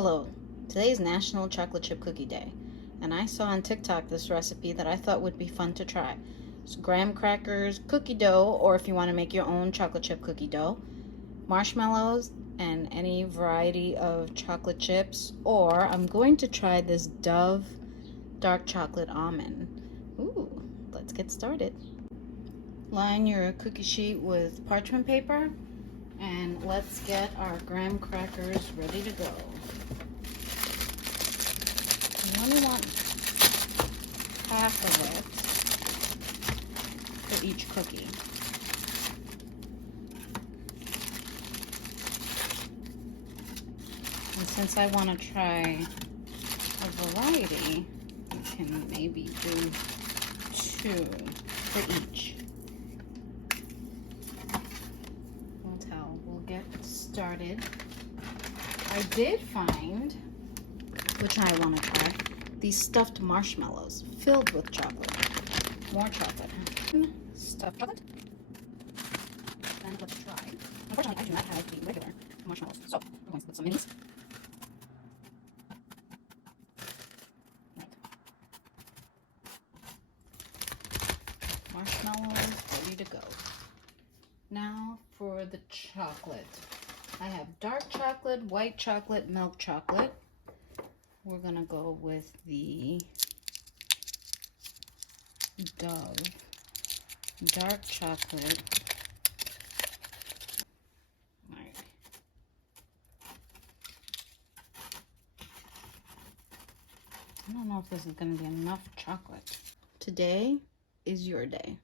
Hello, today is National Chocolate Chip Cookie Day, and I saw on TikTok this recipe that I thought would be fun to try. It's graham crackers, cookie dough, or if you want to make your own chocolate chip cookie dough, marshmallows, and any variety of chocolate chips, or I'm going to try this Dove dark chocolate almond. Ooh, let's get started. Line your cookie sheet with parchment paper, and let's get our graham crackers ready to go. You only want half of it for each cookie. And since I want to try a variety, you can maybe do 2 for each. That's how we'll get started. I did find, which I want to try, these stuffed marshmallows filled with chocolate. More chocolate. Stuffed chocolate. Then let's try. Unfortunately, I do not have the regular marshmallows, so we're going to put some minis. Right. Marshmallows ready to go. Now for the chocolate. I have dark chocolate, white chocolate, milk chocolate. We're gonna go with the Dove dark chocolate. All right. I don't know if this is gonna be enough chocolate. Today is your day.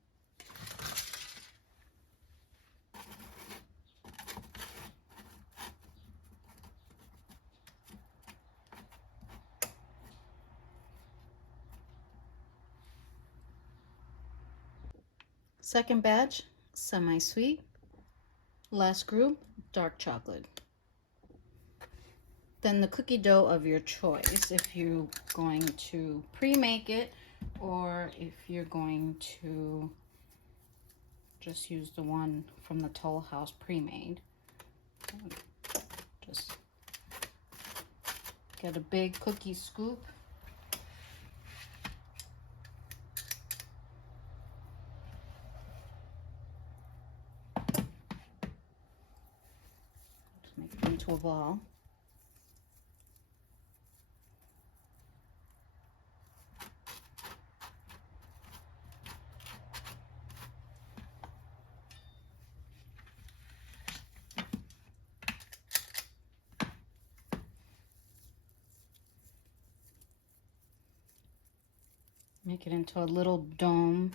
Second batch, semi-sweet. Last group, dark chocolate. Then the cookie dough of your choice, if you're going to pre-make it or if you're going to just use the one from the Toll House pre-made. Just get a big cookie scoop. Make it into a ball. Make it into a little dome.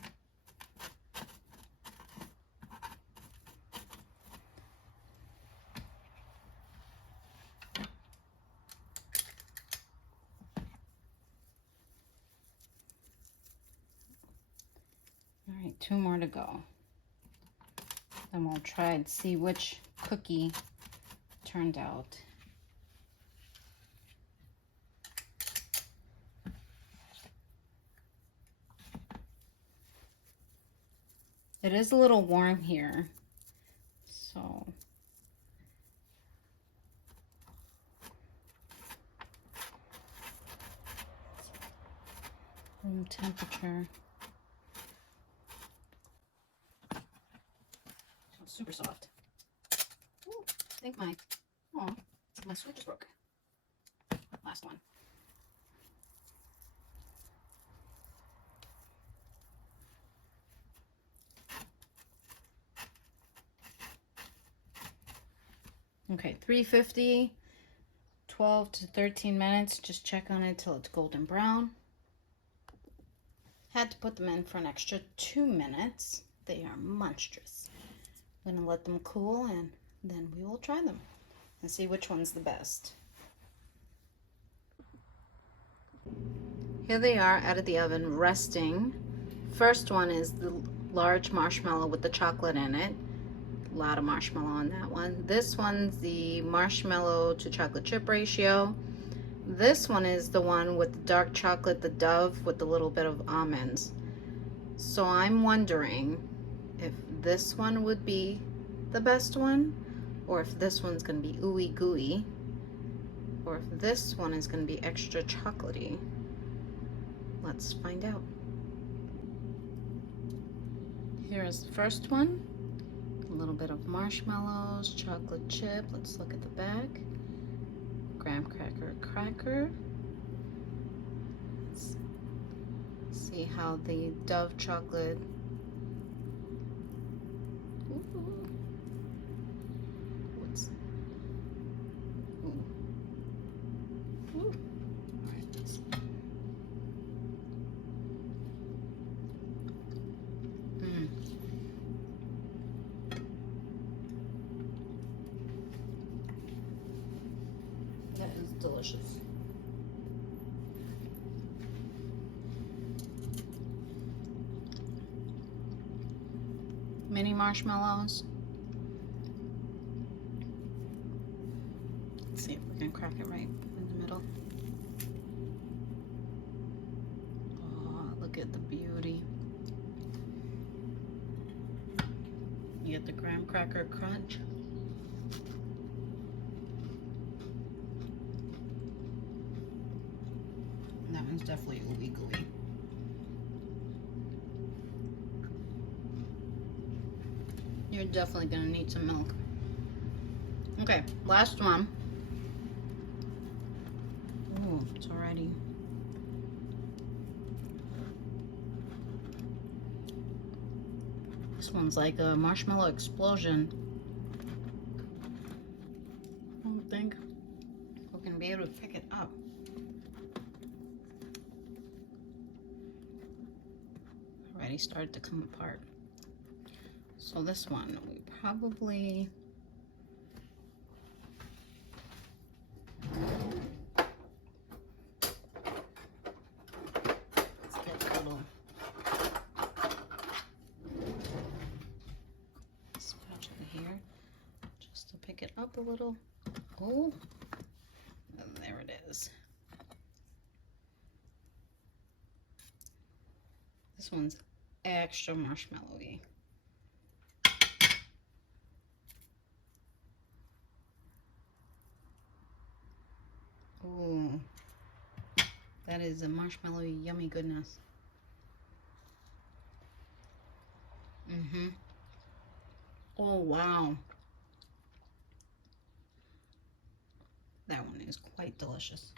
All right, 2 more to go. Then we'll try and see which cookie turned out. It is a little warm here, so room temperature. It's super soft. Ooh, I think my switch just broke. Last one. Okay, 350, 12 to 13 minutes. Just check on it till it's golden brown. Had to put them in for an extra 2 minutes. They are monstrous. I'm gonna let them cool and then we will try them and see which one's the best. Here they are out of the oven resting. First one is the large marshmallow with the chocolate in it. A lot of marshmallow on that one. This one's the marshmallow to chocolate chip ratio. This one is the one with the dark chocolate, the Dove with a little bit of almonds. So I'm wondering if this one would be the best one or if this one's gonna be ooey gooey. or if this one is going to be extra chocolatey. Let's find out. Here's the first one. A little bit of marshmallows, chocolate chip. Let's look at the back. Graham cracker cracker. Let's see how the Dove chocolate. Ooh. What's? Ooh. Ooh. All right, let's see. That is delicious. Mini marshmallows. Let's see if we can crack it right in the middle. Oh, look at the beauty. You get the graham cracker crunch. That one's definitely ooey gooey. You're definitely gonna need some milk. Okay, last one. Ooh, it's already. This one's like a marshmallow explosion. I don't think we're gonna be able to pick it up. Already started to come apart. So this one, we probably let's get a little spatula here just to pick it up a little. Oh, and there it is. This one's extra marshmallowy. Ooh, that is a marshmallowy yummy goodness. Oh, wow. That one is quite delicious.